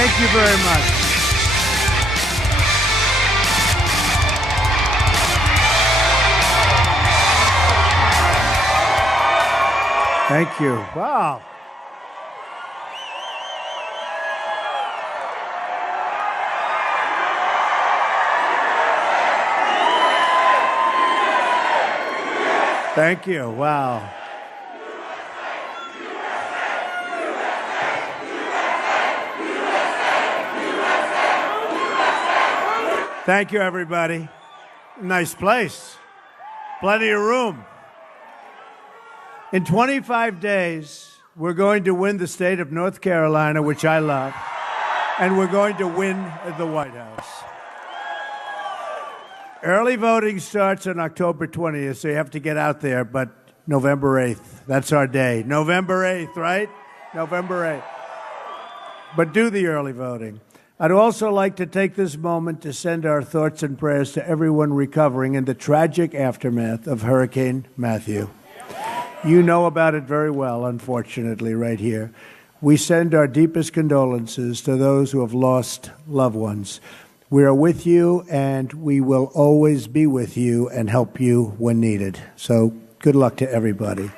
Thank you very much. Thank you. Wow. Thank you. Wow. Thank you, everybody. Nice place. Plenty of room. In 25 days, we're going to win the state of North Carolina, which I love, and we're going to win the White House. Early voting starts on October 20th, so you have to get out there, but November 8th, that's our day. November 8th, right? November 8th. But do the early voting. I'd also like to take this moment to send our thoughts and prayers to everyone recovering in the tragic aftermath of Hurricane Matthew. You know about it very well, unfortunately, right here. We send our deepest condolences to those who have lost loved ones. We are with you, and we will always be with you and help you when needed. So good luck to everybody.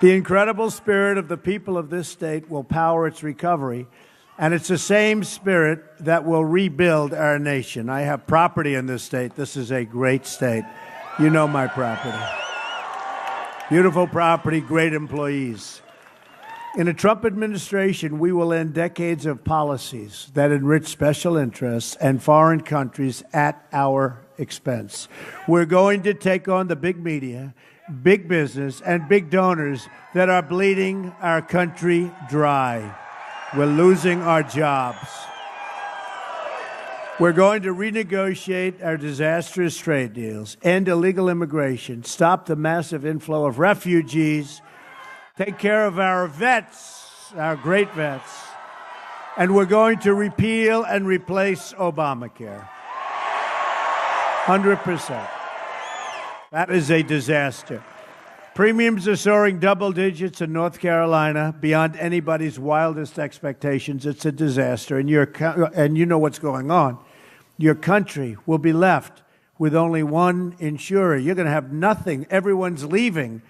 The incredible spirit of the people of this state will power its recovery, and it's the same spirit that will rebuild our nation. I have property in this state. This is a great state. You know my property. Beautiful property, great employees. In a Trump administration, we will end decades of policies that enrich special interests and foreign countries at our expense. We're going to take on the big media, big business, and big donors that are bleeding our country dry. We're losing our jobs. We're going to renegotiate our disastrous trade deals, end illegal immigration, stop the massive inflow of refugees, take care of our vets, our great vets, and we're going to repeal and replace Obamacare. 100%. That is a disaster. Premiums are soaring double digits in North Carolina beyond anybody's wildest expectations. It's a disaster, and you know what's going on. Your country will be left with only one insurer. You're going to have nothing. Everyone's leaving,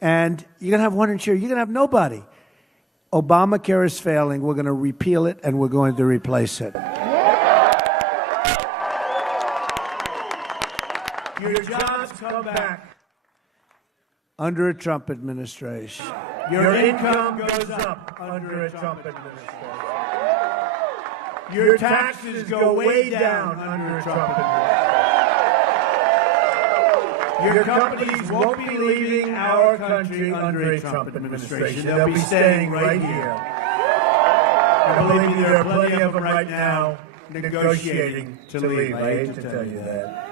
and you're going to have one insurer. You're going to have nobody. Obamacare is failing. We're going to repeal it, and we're going to replace it. Your jobs come back under a Trump administration. Your income goes up under a Trump administration. Your taxes go way down under a Trump administration. Your companies won't be leaving our country under a Trump administration. They'll be staying right here. And believe me, there are plenty of them right now negotiating to leave. I hate to tell you that.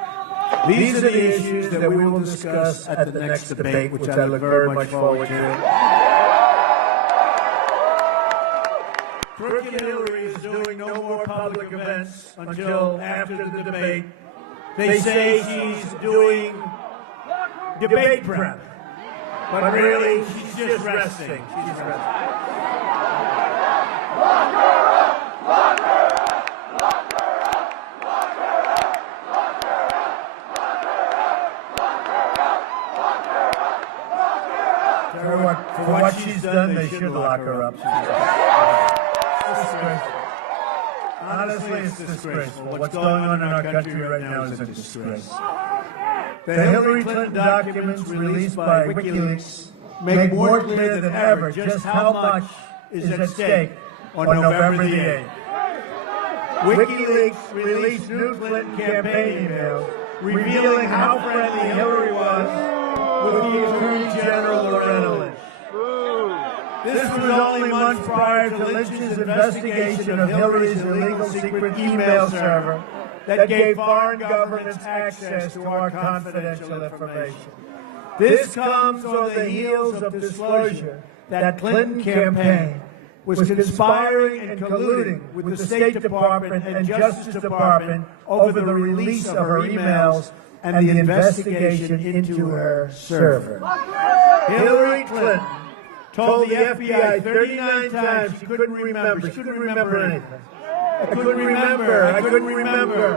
These are the issues that we will discuss at the next debate, which I look very much forward to. Crooked Hillary is doing no more public events until after the debate. They say she's doing debate prep, but really she's just resting. She's resting. Lock her up! Lock her up! For what she's done, they should lock her up. It's disgraceful. Honestly, it's disgraceful. What's going on in our country right now is a disgrace. The Hillary Clinton documents released by WikiLeaks make more clear than ever just how much is at stake on November the 8th. WikiLeaks released new Clinton campaign emails revealing how friendly Hillary was with the Attorney General Loretta Lynch. This was only months prior to Lynch's investigation of Hillary's illegal secret email server that gave foreign governments access to our confidential information. This comes on the heels of disclosure that Clinton campaign was conspiring and colluding with the State Department and Justice Department over the release of her emails and the investigation into her server. Hillary Clinton told the FBI 39 times she couldn't remember. She couldn't remember anything. I couldn't remember.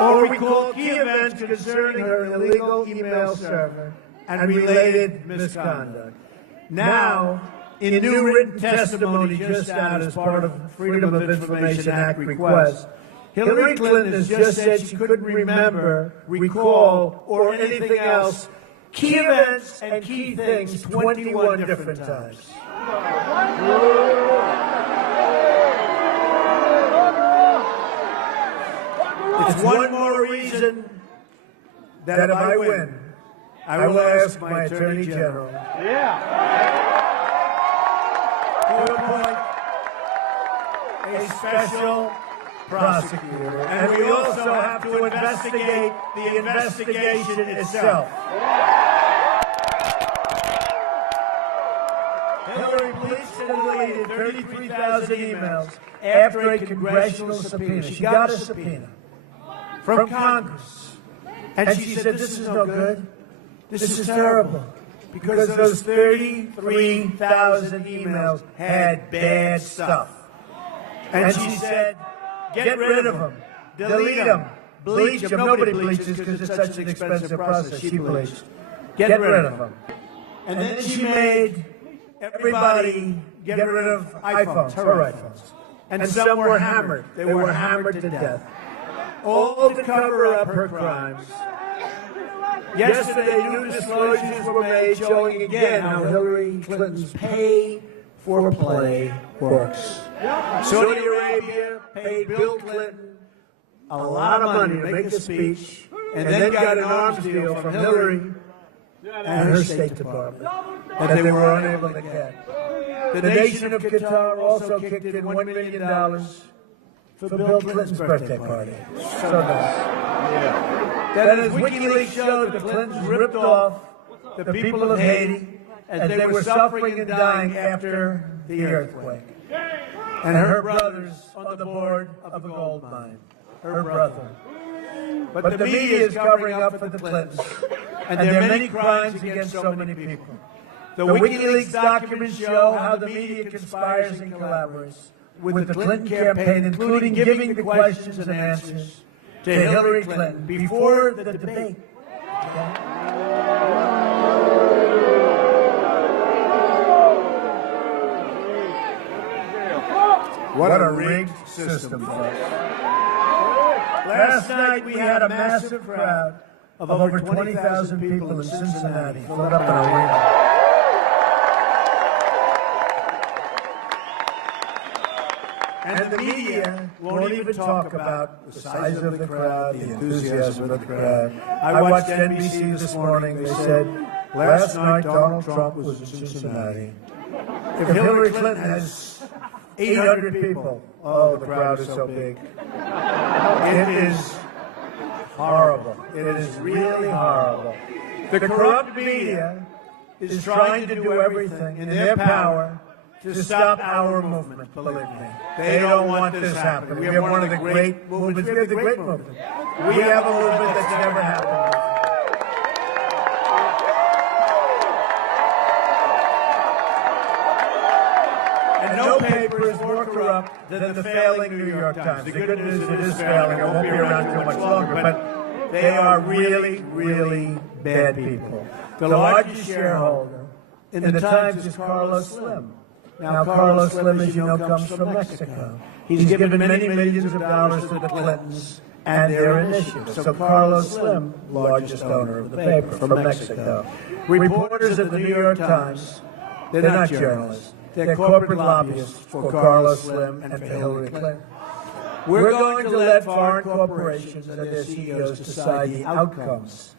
Or recall key events concerning her illegal email server and related misconduct. Now, in new written testimony just out as part of Freedom of Information Act request, Hillary Clinton has just said she couldn't remember, recall, or anything else key events and key things 21 different times. It's one more reason that if I win, I will ask my Attorney General to appoint a special prosecutor. And we also have to investigate the investigation itself. Hillary police deleted 33,000 emails after a congressional subpoena. She got a subpoena from Congress. And she said, this is no good. This is terrible. Because those 33,000 emails had bad stuff. And she said, get rid of them. Delete them. Bleach them. Nobody bleaches because it's such an expensive process. She bleached. Get rid of them. And then she made everybody get rid of iPhones, her iPhones. And some were hammered. They were hammered to death. All to cover up her crimes. Yesterday, new disclosures were made showing again how Hillary Clinton's pay-for-play works. Saudi Arabia paid Bill Clinton a lot of money to make a speech and then got an arms deal from Hillary and her State Department that they were unable to get. The nation of Qatar also kicked in $1 million for Bill Clinton's birthday party. So nice. That as WikiLeaks showed, the Clintons ripped off the people of Haiti as they were suffering and dying after the earthquake. And her brother's on the board of a gold mine. Her brother. But the media is covering up for the Clintons. And there are many crimes against so many people. The WikiLeaks documents show how the media conspires and collaborates with the Clinton campaign, including giving the questions and answers to Hillary Clinton before the debate. What a rigged system, folks. Last night we had a massive crowd of over 20,000 people in Cincinnati filled up an arena. And the media won't even talk about the size of the crowd, the enthusiasm of the crowd. I watched NBC this morning. They said, last night Donald Trump was in Cincinnati. If Hillary Clinton has 800 people, oh, the crowd is so big. It is horrible. It is really horrible. The corrupt media is trying to do everything in their power to stop our movement, believe me. They don't want this happening. We have one of the great movements. We have the great movement. We have a movement that's never happened before. And no paper is more corrupt than the failing New York Times. The good news is it is failing. It won't be around too much longer, but they are really, really bad people. The largest shareholder in the Times is Carlos Slim. Now, Carlos Slim, as you know, comes from Mexico. He's given many millions of dollars to the Clintons and their initiatives. So Carlos Slim, largest owner of the paper from Mexico. Reporters at the New York Times, they're not journalists. They're corporate lobbyists for Carlos Slim and for Hillary Clinton. We're going to let foreign corporations and their CEOs decide the outcomes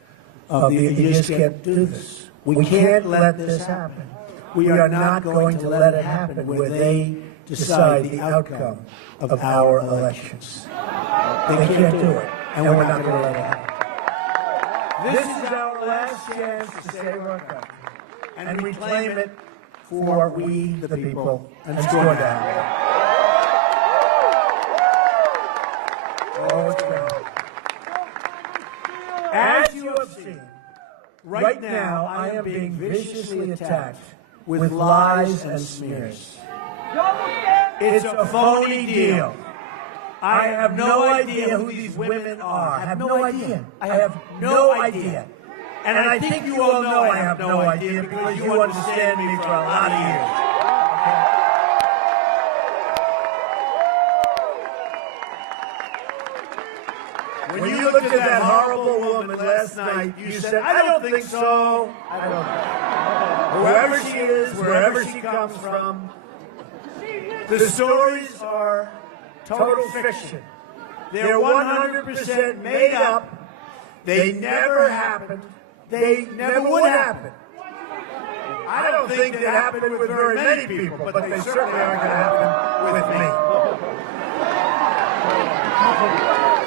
of the. You just can't do this. We can't let this happen. We are not going to let it happen where they decide the outcome of our elections. They can't do it, and we're not going to let it happen. This is our last chance to save our country and reclaim it for we, the people, and it's going to happen. Oh, it's going to happen. right now I am being viciously attacked with lies and smears. It's a phony deal. I have no idea who these women are. I have no idea. I have no idea. And I think you all know I have no idea because you understand me for a lot of years. When you looked at that horrible woman last night, you said, I don't think so. I don't know. Whoever she is, wherever she comes from, the stories are total fiction. They're 100% made up. They never happened. They never would happen. I don't think they happened with very many people, but they certainly aren't going to happen with me.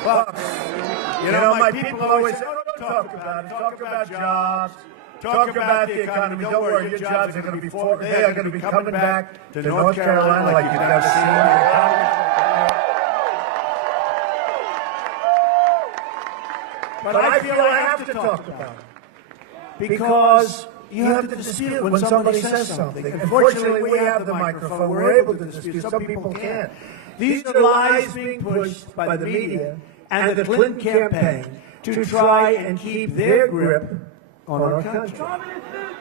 Folks, you know, my people always say, oh, don't talk about it. Talk about jobs. Talk about the economy. Don't worry, your jobs are going to be they are going to be coming back to North Carolina like you've never seen the economy. But I feel I have to talk about it. Because you have to dispute when somebody says something. Unfortunately, we have the microphone. We're able to dispute. Some people can't. These are lies being pushed by the media and the Clinton campaign to try and keep their grip on our country.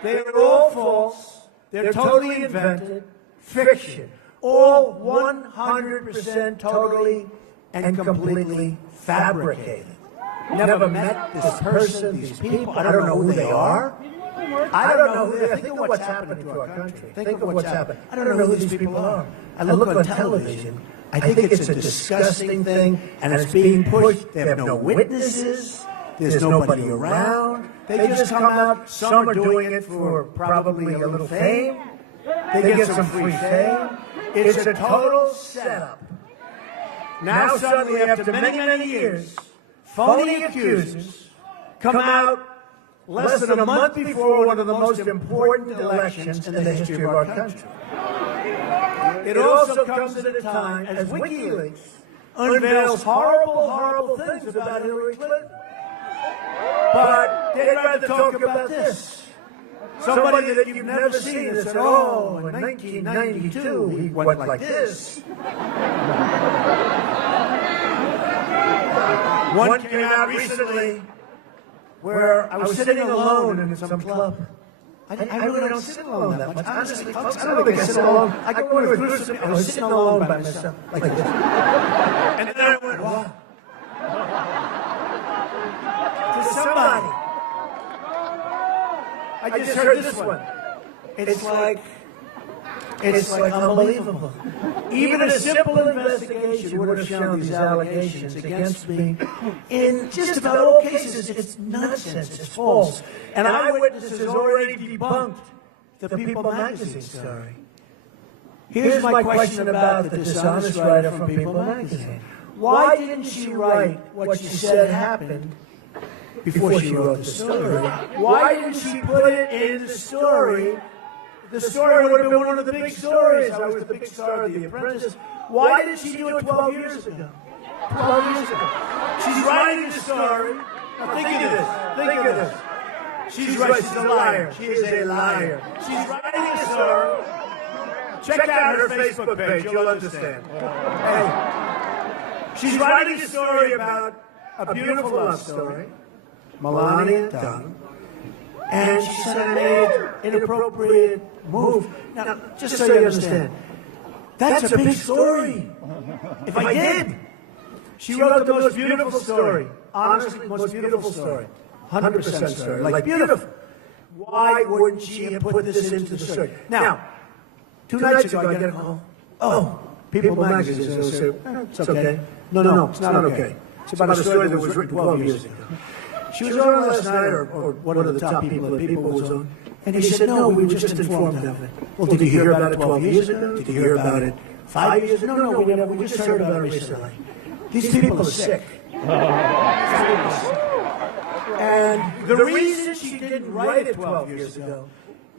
They are all false. They're totally invented. Fiction. All 100% totally and completely fabricated. Never met this person, these people. I don't know who they are. I don't know who they are. Think of what's happening to our country. Think of what's happened. I don't know who these people are. I look on television. I think it's a disgusting thing, and it's being pushed. They have no witnesses. There's nobody around. They just come out. Some are doing it for probably a little fame. They get some free fame. It's a total setup. Now suddenly, after many, many years, phony accusers come out less than a month before one of the most important elections in the history of our country. It also comes at a time as WikiLeaks unveils horrible, horrible things about Hillary Clinton. But they'd rather talk about this. Somebody that you've never seen that said, oh, in 1992, he went like this. One came out recently where I was sitting alone in some club. I really don't sit alone that much. Honestly, folks, I don't think I sit alone. I go to a group of people. I was sitting alone by myself, like this. And then I went, wow. To somebody. I just heard this one. It's like unbelievable. Even a simple investigation would have shown these allegations against me. In just about all cases, it's nonsense. It's false. And Eyewitness has already debunked the People magazine story. Here's my question about the dishonest writer from People magazine. Why didn't she write what she said happened before she wrote the story? Why didn't she put it in the story? The story would have been one of the big stories. I was the big star of The Apprentice. Why did she do it 12 years ago? 12 years ago. She's writing the story. Now think of this. Think of this. She's a liar. She is a liar. She's writing a story. Check out her Facebook page. You'll understand. Hey. She's writing a story about a beautiful love story. Melania Dunn. And she said I made an inappropriate move. Now, just so you understand, that's a big story. If I did, she wrote the most beautiful story. Honestly, the most beautiful story. 100% story. Like beautiful. Why wouldn't she have put this into the story? Now, 2 nights ago, I get a call. Oh, People magazine. So it's okay. No, it's not okay. It's about a story that was written 12 years ago. She was on last night, or one of the top people that People was on, and he said, no, we were just informed of it. Well, did you hear about it 12 years ago? Did you hear about it 5 years ago? No, we never. We just heard about it recently. These people are sick. And the reason she didn't write it 12 years ago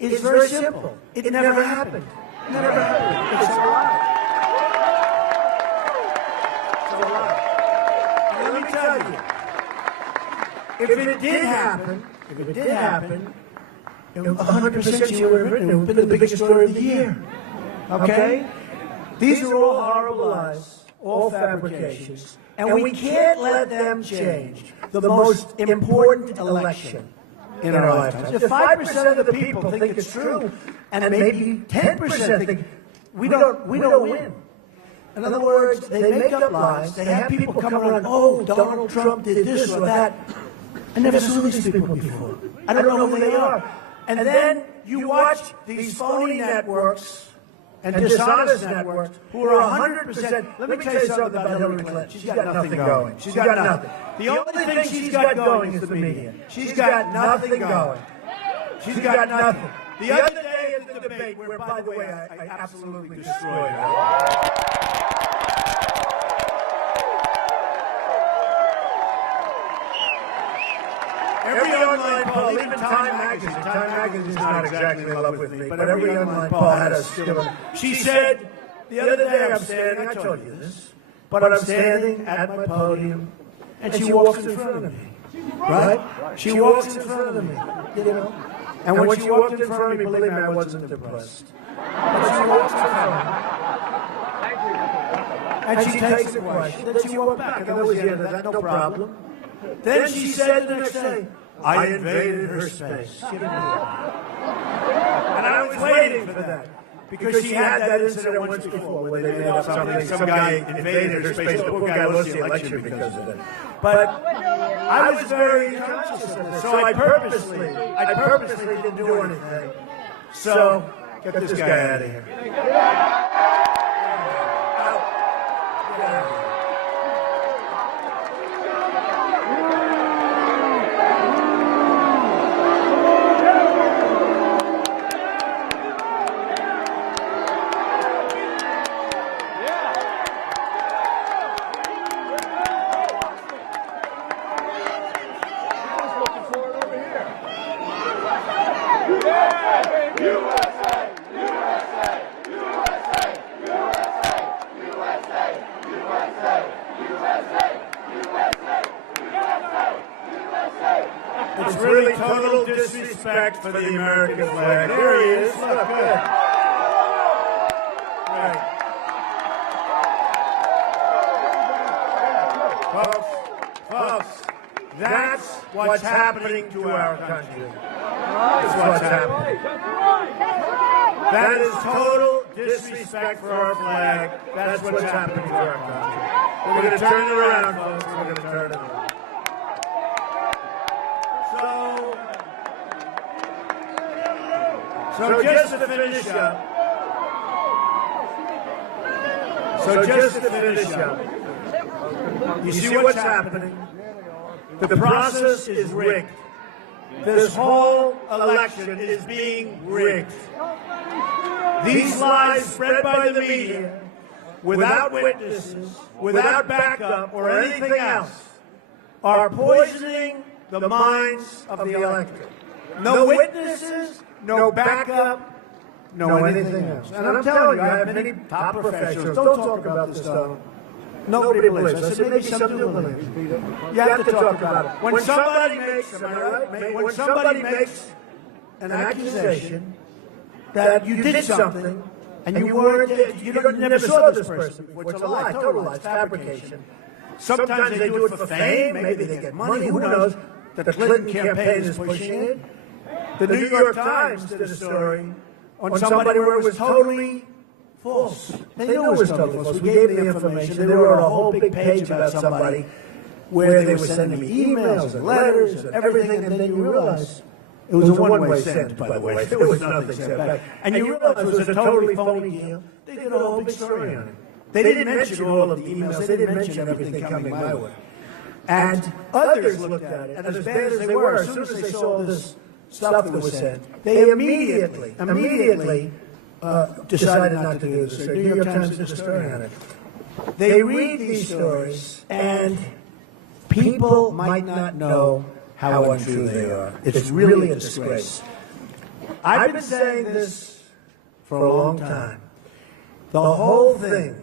is very simple. It never happened. Never happened. It's a lie. It's a lie. And let me tell you, if it did happen, 100% you would have written it. It would have been the biggest story of the year. Okay? These are all horrible lies, all fabrications, and we can't let them change the most important election in our lifetime. If 5% of the people think it's true, and maybe 10% think we don't win. In other words, they make up lies. They have people come around, oh, Donald Trump did this or that. I never saw these people before. I don't know who they are. And then you watch these phony networks and dishonest networks who are 100%. Let me tell you something about Hillary Clinton. She's got nothing going. She's got nothing. The only thing she's got going is the media. She's got nothing going. She's got nothing. The other day in the debate, where, by the way, I absolutely destroyed her. Every online poll, even Time Magazine's not exactly in love with me, but every online poll had us still. She said, the other day I'm standing, I told you this, but I'm standing at my podium, and she walks in front of me, right? She walks in front of me, you know? And when she walked in front of me, believe me, I wasn't impressed. But she walks in front of me, and she takes the question, then she walked back, and that was the end of that, no problem. Then she said the next day, I invaded her space. And I was waiting for that. Because she had that incident once before where they made up something. Some guy invaded her space. The poor guy lost the election because of that. But I was very conscious of this. So I purposely didn't do anything. So get this guy out of here. It's really total disrespect for the American flag. There he is. Look, good. Right. Folks, that's what's happening to our country. That's what's happening. That is total disrespect for our flag. That's what's happening to our country. We're going to turn it around, folks. We're going to turn it around. So just to finish up, you see what's happening? The process is rigged. This whole election is being rigged. These lies spread by the media, without witnesses, without backup or anything else, are poisoning the minds of the electorate. No witnesses, no backup, no anything else. And I'm telling you, I have many top professionals. Don't talk about this stuff. Nobody believes. I said, maybe some do believe. You have to talk about it. When somebody makes, am I right? When somebody makes an accusation that you did something and you weren't, you never saw this person before, it's a lie, total lie, it's fabrication. Sometimes they do it for fame, maybe they get money, who knows? The Clinton campaign is pushing it. The New York Times did a story on somebody where it was totally false. They knew it was totally false. We gave the information. They wrote a whole big page about somebody where they were sending me emails and letters and everything, and then you realize it was a one-way send, by the way. There was nothing sent back. And you realize it was a totally phony deal. They did a whole big story on it. They didn't mention all of the emails. They didn't mention everything coming my way. And others looked at it, and as bad as they were, as soon as they saw this stuff that was sent, they immediately decided not to do this. The New York Times did a story on it. They read these stories, and people might not know how untrue they are. It's really a disgrace. I've been saying this for a long time. The whole thing,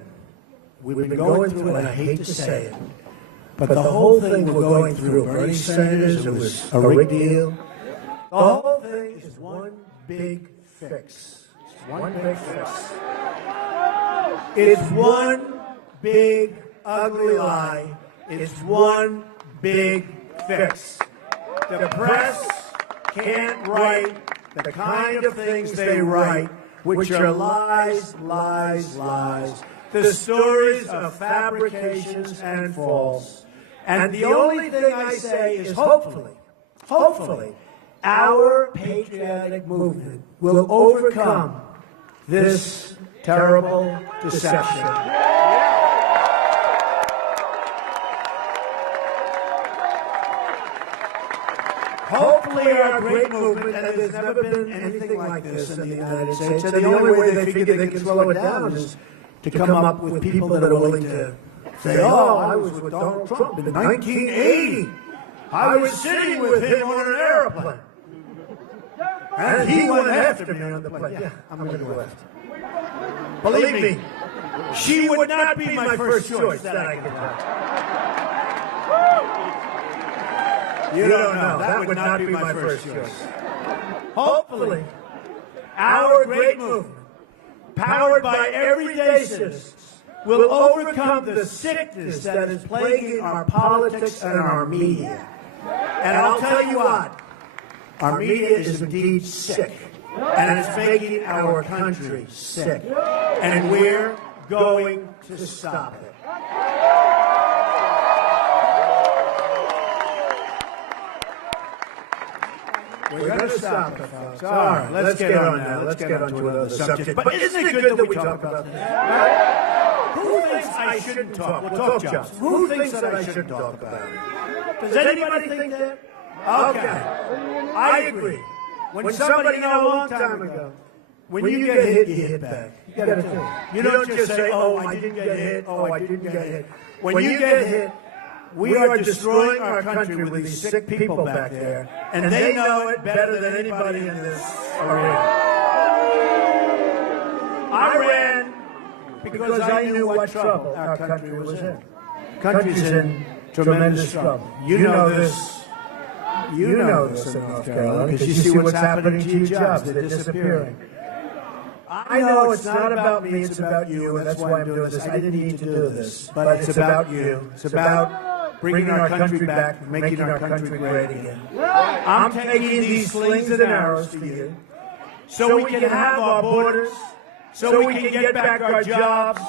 we've been going through, and I hate to say it, but the whole thing we're going through, Bernie Sanders, it was a rigged deal. The whole thing is is one big fix. It's one big fix. It's one big ugly lie. It's one big fix. The press can't write the kind of things they write, which are lies, lies, lies. The stories of fabrications and false. And the only thing I say is hopefully, our patriotic movement will overcome this terrible deception. Hopefully our great movement, and there's never been anything like this in the United States, and the only way they figure they can slow it down is to come up with people that are willing to say, oh, I was with Donald Trump in 1980. I was sitting with him on an airplane. And he went after me on the plane. Yeah, I'm going to go after. Believe me, she would not be my first choice, that I can tell you. You don't know. That would not be my first choice. Hopefully, our great movement, powered by everyday citizens, will overcome the sickness that is plaguing our politics and our media. And I'll tell you what, our media is indeed sick, and it's making our country sick, and we're going to stop it. We're going to stop it, folks. All right, let's get on now. Let's get on to another subject. But isn't it good that we talk about this? Who thinks I shouldn't talk? We'll talk jobs. Who thinks that I shouldn't talk about it? Does anybody think that? Okay. I agree. When somebody, a long time ago, when you get hit, you hit back. You got to think. You don't just say, oh, I didn't get hit, oh, I didn't get hit. When you get hit, we are destroying our country with these sick people back there, and they know it better than anybody in this arena. I ran because I knew what trouble our country was in. The country's in tremendous trouble. You know this. You know this in North Carolina because you see what's happening to your jobs. They're disappearing. I know it's not about me, it's about you, and that's why I'm doing this. I didn't need to do this, but it's about you. It's about bringing our country back, making our country great again. I'm taking these slings and arrows to you so we can have our borders, so we can get back our jobs,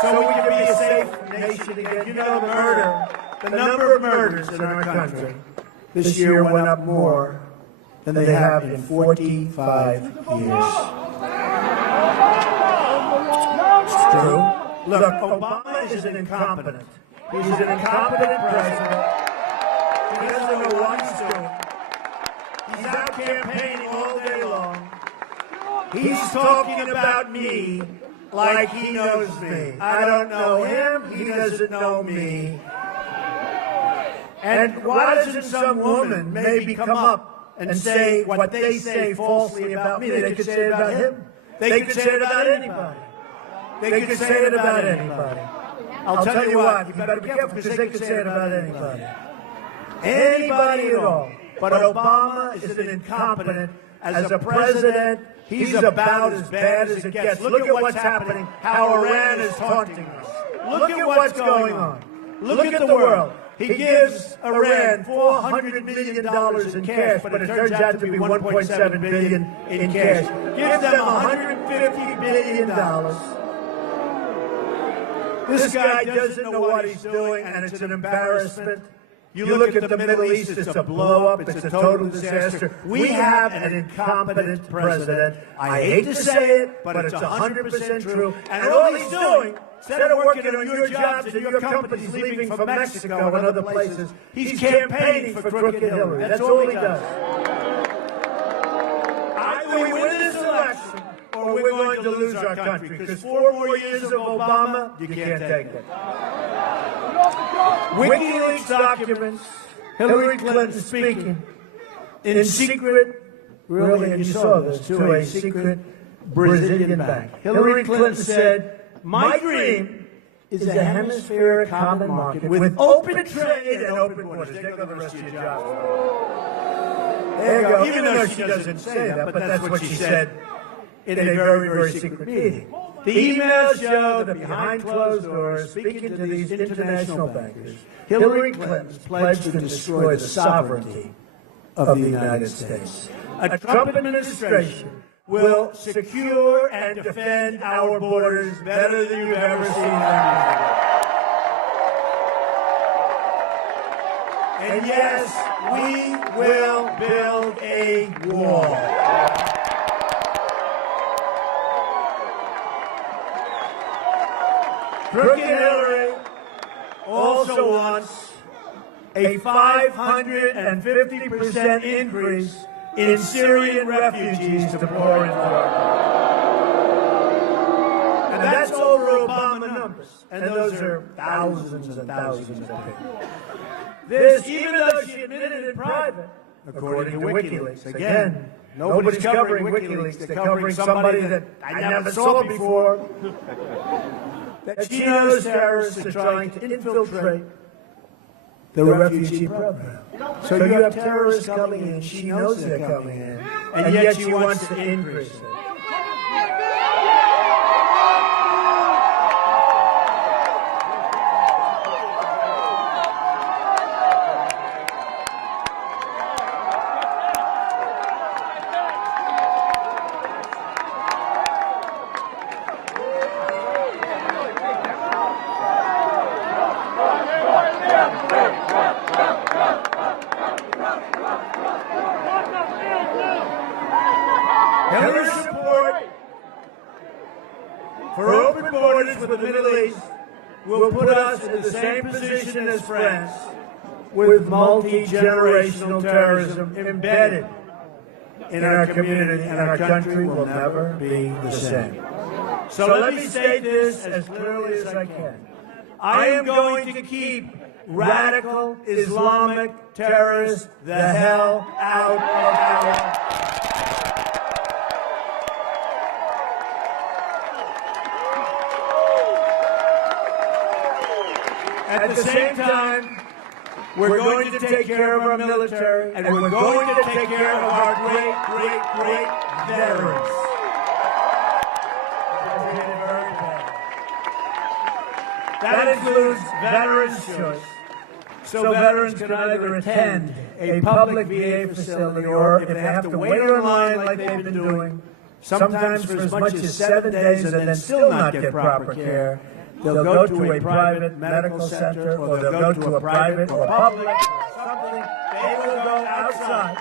so we can be a safe nation again. You know, the number of murders in our country this year went up more than they have in 45 years. It's true. Look, Obama is an incompetent. He's an incompetent president. He doesn't know what he's doing. He's out campaigning all day long. He's talking about me like he knows me. I don't know him. He doesn't know me. And why doesn't some woman maybe come up and say what they say falsely about me? They could say it about him. They could say it about anybody. They could say it about anybody. I'll tell you what, you better be careful because they could say it about anybody. Anybody at all. But Obama is an incompetent. As a president, he's about as bad as it gets. Look at what's happening, how Iran is taunting us. Look at what's going on. Look at the world. He gives Iran $400 million in cash, but it turns out to be $1.7 billion in cash. Gives them $150 billion. This guy doesn't know what he's doing, and it's an embarrassment. You look at the Middle East, it's a blow-up, it's a total disaster. We have an incompetent president. I hate to say it, but it's 100% true. And all he's doing, instead of working on your jobs and your companies leaving for Mexico and other places, he's campaigning for crooked Hillary. That's all he does. Either we win this election, or we're going to lose our country, because 4 more years of Obama, you can't take it. WikiLeaks documents, Hillary Clinton speaking in secret, really, and you saw this, to a secret Brazilian bank. Hillary Clinton said, my dream is a hemispheric common market with open trade and open borders. There go the rest of your jobs. There you go. Even though she doesn't say that, but that's what she said in a very, very secret meeting. The emails show that behind closed doors, speaking to these international bankers, Hillary Clinton pledged to destroy the sovereignty of the United States. A Trump administration will secure and defend our borders better than you've ever seen them before. And yes, we will build a wall. Crooked Hillary also wants a 550% increase in Syrian refugees to pour into our country. And that's over Obama numbers. And those are thousands and thousands of people. This, even though she admitted in private, according to WikiLeaks, again, nobody's covering WikiLeaks, they're covering somebody that I never saw before, that she knows terrorists are trying to infiltrate the refugee program. So you have terrorists coming in, she knows they're coming in, and yet she wants to increase it. Hillary's support for open borders with the Middle East will put us in the same position as France, with multi-generational terrorism embedded in our community, and our country will never be the same. So let me say this as clearly as I can. I am going to keep radical Islamic terrorists the hell out of our At the same time, we're going to take care of our military, and we're going to take care of our great, great, great veterans. That includes Veterans Choice, so veterans can either attend a public VA facility, or if they have to wait online like they've been doing, sometimes for as much as 7 days and then still not get proper care, they'll go to a private medical center, or they'll go to a private or public or something. They will go outside.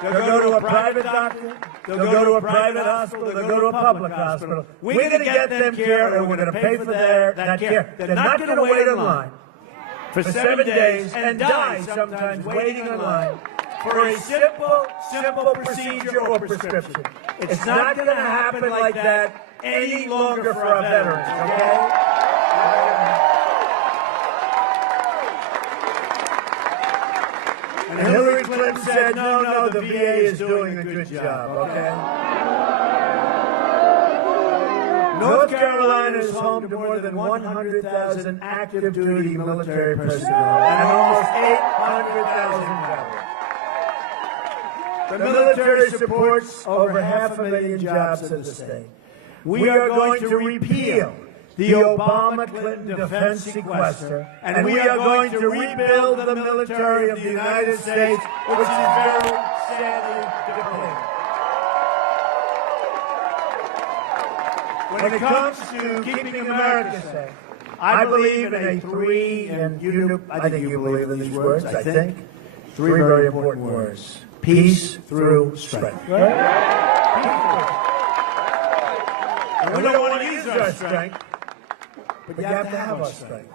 They'll go to a private doctor. They'll go to a private hospital. They'll go to a public hospital. We're going to get them care, and we're going to pay for that care. They're not going to wait in line for 7 days and die sometimes waiting in line for a simple procedure or prescription. It's not going to happen like that any longer for our veterans, okay? And Hillary Clinton said, no, the VA is doing a good job, okay? North Carolina is home to more than 100,000 active duty military personnel and almost 800,000 veterans. The military supports over 500,000 jobs in the state. We are going to repeal the Obama-Clinton defense sequester, and we are going to rebuild the military of the United States, which is very sadly depleted. When it comes to keeping America safe, I believe in I think you believe in these words, I think. Three very important words. Peace through strength. And we don't want to use our strength, but you have to have our strength.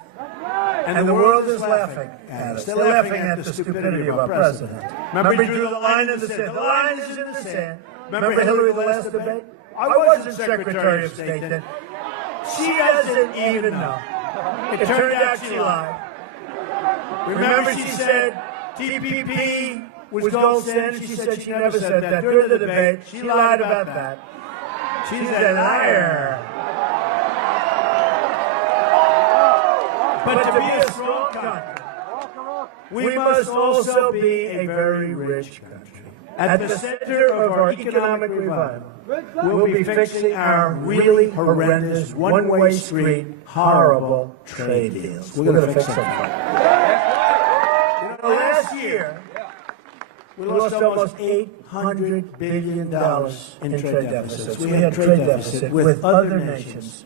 And the world is laughing at us. They're laughing at the stupidity of our president. Remember, he drew the line in the sand. The line is in the sand. Remember Hillary the last debate? I wasn't Secretary of State then. She doesn't even know. It turned out she lied. Remember, she said TPP was gold standard. She said she never said that. During the debate, she lied about that. She's a liar. But to be a strong country, we must also be a very rich country. At the center of our economic revival, we'll be fixing our really horrendous, one-way street, horrible trade deals. We're going to fix them. Last year, we lost almost $800 billion in trade deficits. We had trade deficit with other nations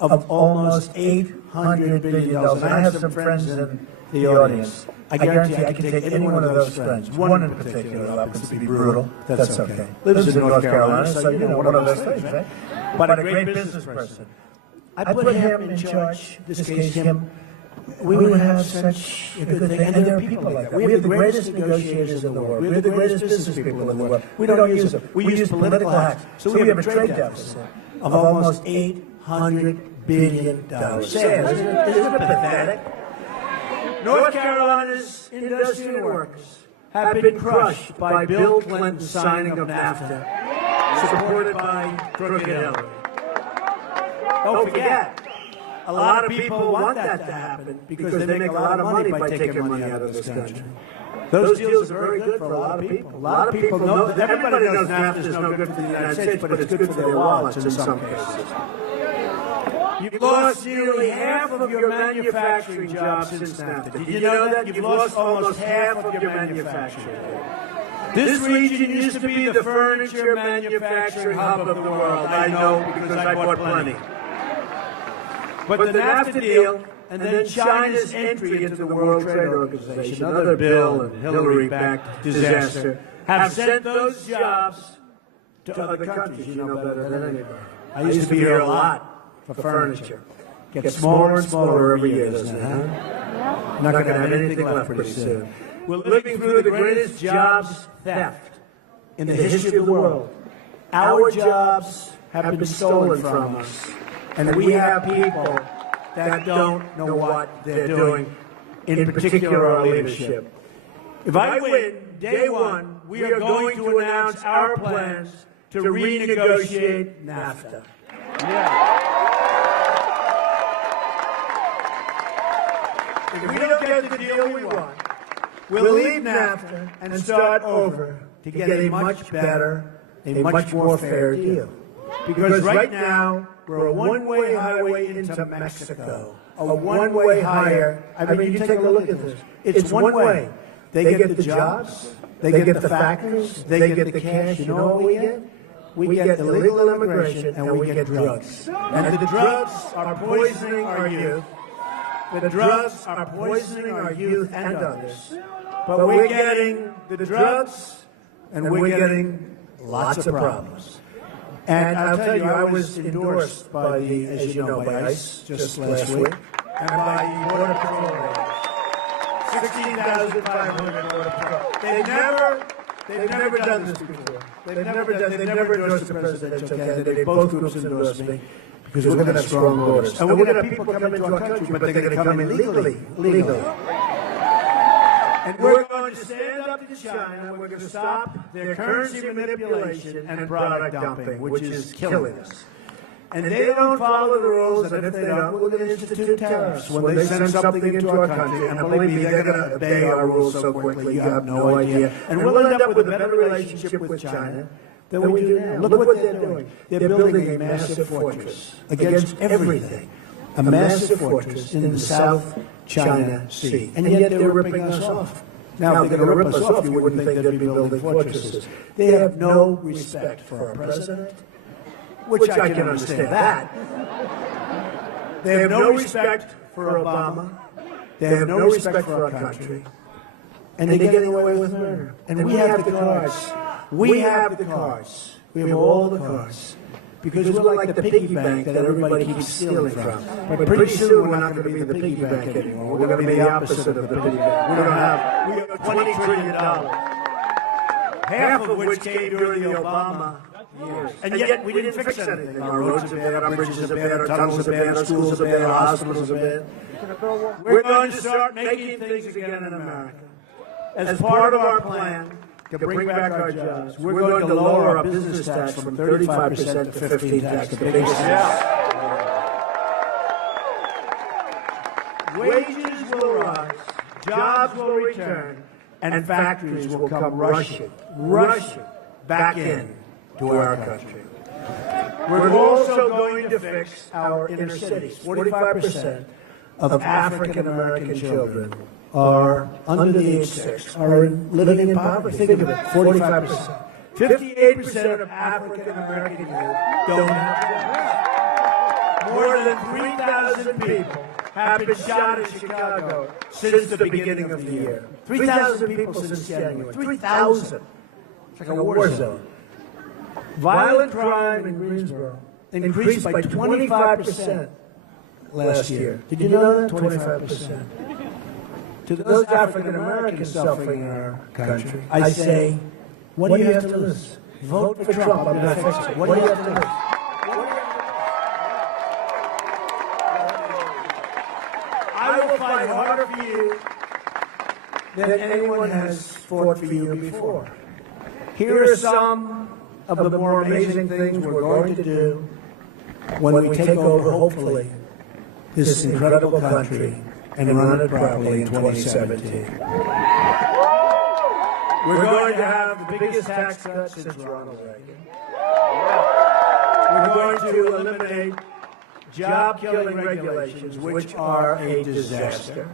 of almost $800 billion. And I have some friends in the audience. I guarantee I can take any one of those friends, one in particular who happens to be brutal, that's okay. Lives in North Carolina, so you know, one of those things, right? But a great business person. I put him in charge, this case him, we would have such a good thing. And there are people like that. We have the greatest negotiators in the world. We have the greatest business people in the world. We don't use them. We use political hacks. So we have a trade deficit of almost $800 billion. Sad, isn't it pathetic? North Carolina's industrial workers have been crushed by Bill Clinton's signing of NAFTA, supported by crooked Hillary. Don't forget, a lot of people want that to happen because they make a lot of money by taking money out of this country. Those deals are very good for a lot of people. A lot of people know that everybody knows NAFTA is no good for the United States, but it's good for their wallets in some cases. You've lost nearly half of your manufacturing jobs since NAFTA. Did you know that? You've lost almost half of your manufacturing. This region used to be the furniture manufacturing hub of the world. I know because I bought plenty. But the NAFTA deal and then China's entry into the World Trade Organization, another Bill and Hillary-backed disaster, have sent those jobs to other countries. You know better than anybody. I used to be here a lot for furniture. Gets smaller and smaller every year, doesn't it? Huh? Not going to have anything left pretty soon. We're living through the greatest jobs theft in the history of the world. Our jobs have been stolen from us. And we have people that don't know what they're doing, in particular our leadership. If I win, day one, we are going to announce our plans to renegotiate NAFTA. Yeah. If we don't get the deal we want, we'll leave NAFTA and start over to get a much better, a much more fair deal. Because right now, we're a one-way highway into Mexico. A one-way hire. I mean, you take a look at this. It's one way. They get the jobs. They get the factories. They get the cash. You know what we get? We get illegal immigration and we get drugs. And the drugs are poisoning our youth. The drugs are poisoning our youth and others. But we're getting the drugs and we're getting lots of problems. And I'll tell you, I was endorsed by the, as you know, by ICE just last week, and by the Border Patrol. 16,500 Border Patrol. They've never done this before. They've never endorsed the presidential candidate. Both groups endorsed me because we're going to have strong borders. And we're going to have people come into our country, but they're going to come in legally. And we're going to stand up to China. We're going to stop their currency manipulation and product dumping, which is killing us. And they don't follow the rules, and if they don't, we're going to institute tariffs when they send something into our country. And believe me, they're going to obey our rules so quickly, you have no idea. And we'll end up with a better relationship with China than we do now. Look what they're doing. They're building a massive fortress against everything. A massive fortress in the South China Sea. And yet they're ripping us off. Now, if they're going to rip us off, you wouldn't think they'd be building fortresses. They have no respect for our president, which I can understand that. They have no respect for Obama. They have no respect for our country. And they're getting away with murder. And we have the cards. We have the cards. We have all the cards. Because we're like the piggy bank that everybody keeps stealing from. But pretty soon we're not going to be the piggy bank anymore. We're going to be the opposite of the piggy bank. We're going to have $20 trillion. Half of which came during the Obama years. And yet we didn't fix anything. Our roads are bad, our bridges are bad, our tunnels are bad, our schools are bad, our hospitals are bad. We're going to start making things again in America. As part of our plan to bring back our jobs, we're going to lower our business tax from 35% to 15% tax. The biggest Wages will rise, jobs will return, and factories will come rushing back in to our country. We're also going to fix our inner cities. 45% of African American children are under the age of 6, are living in poverty. Think of it, 45%. 58% of African American youth don't have jobs. More than 3,000 people have been shot in Chicago since the beginning of the year. 3,000 people since January. 3,000. It's like a war zone. Violent crime in Greensboro increased by 25% last year. Did you know that? 25%. To those African Americans suffering in our country, I say, what do you have to lose? Vote for Trump. I'm going to fix it. What do you have to lose? I will fight harder for you than anyone has fought for you before. Here are some of the more amazing things we're going to do when we take over, hopefully, this incredible country and run it properly in 2017. We're going to have the biggest tax cut since Ronald Reagan. We're going to eliminate job-killing regulations, which are a disaster.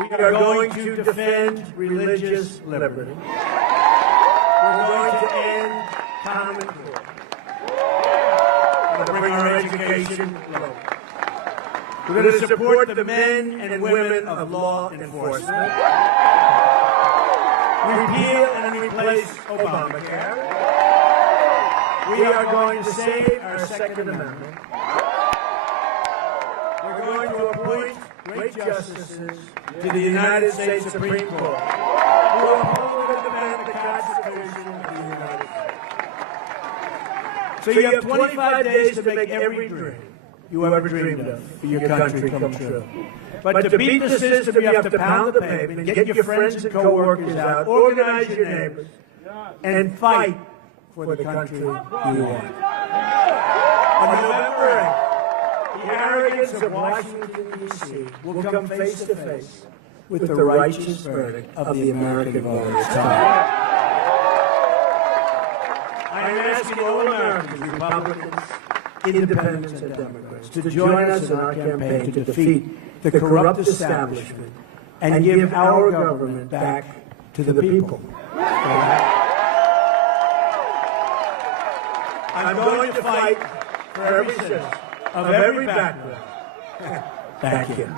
We are going to defend religious liberty. We're going to end Common Core. We're going to bring our education low. We're going to support the men and women of law enforcement. Repeal and replace Obamacare. We are going to save our Second Amendment. We're going to appoint great justices to the United States Supreme Court who uphold and defend the Constitution of the United States. So you have 25 days to make every dream you ever dreamed of for your country come true. But to beat the system, you have to pound the pavement, get your friends and co-workers out, organize your neighbors, and fight for the country you want. On November 8th, the arrogance of Washington, D.C. will come face to face with the righteous verdict of the American voters. I am asking all Americans, Republicans, Independents, and Democrats, to join us in our campaign to defeat the corrupt establishment and give our government back to the people. I'm going to fight for every citizen of every background. Thank you.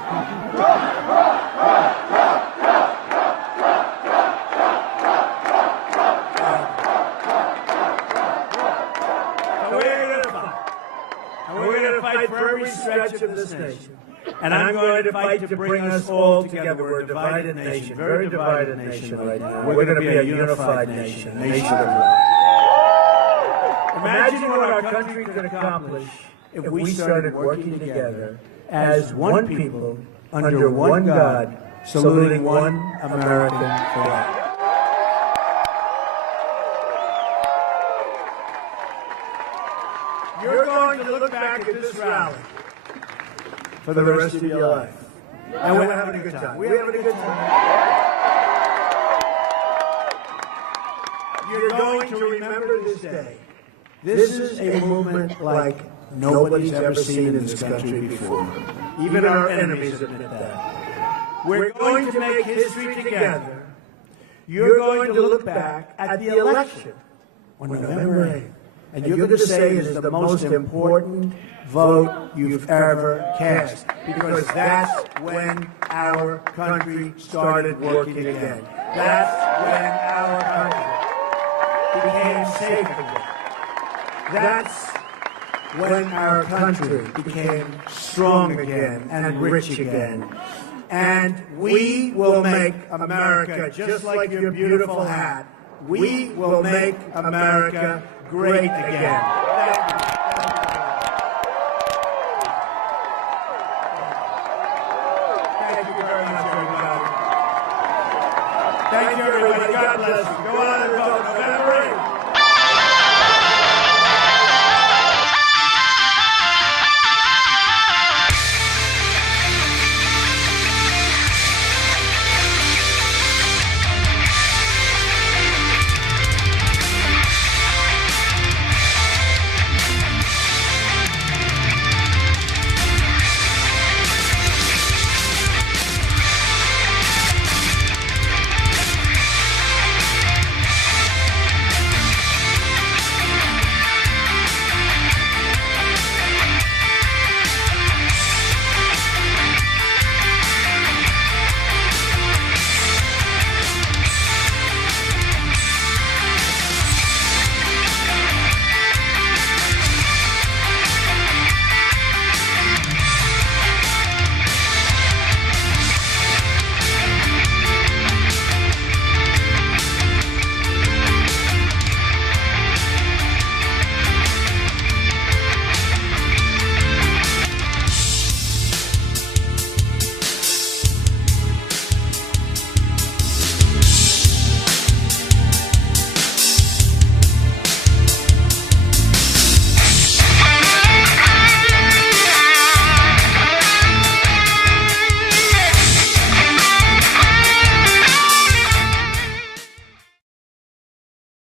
We're going to fight for every stretch of this nation. And I'm going to fight to bring us all together. We're a divided nation, very divided nation right now. We're going to be a unified nation, a nation of love. Imagine what our country could accomplish if we started working together as one people, under one God, saluting one American flag. You're going to look back at this rally for the rest of your life. And we're having a good time. We're having a good time. You're going to remember this day. This is a movement like nobody's ever seen in this country before. Even our enemies admit that. We're going to make history together. You're going to look back at the election on November 8th. And you're going to say it is the most important vote you've ever cast, because that's when our country started working again. That's when our country became safe again. That's when our country became strong again and rich again. And we will make America, just like your beautiful hat, we will make America great again. Thank you very much, everybody. Thank you, everybody. God bless you. Go on and vote November 8th.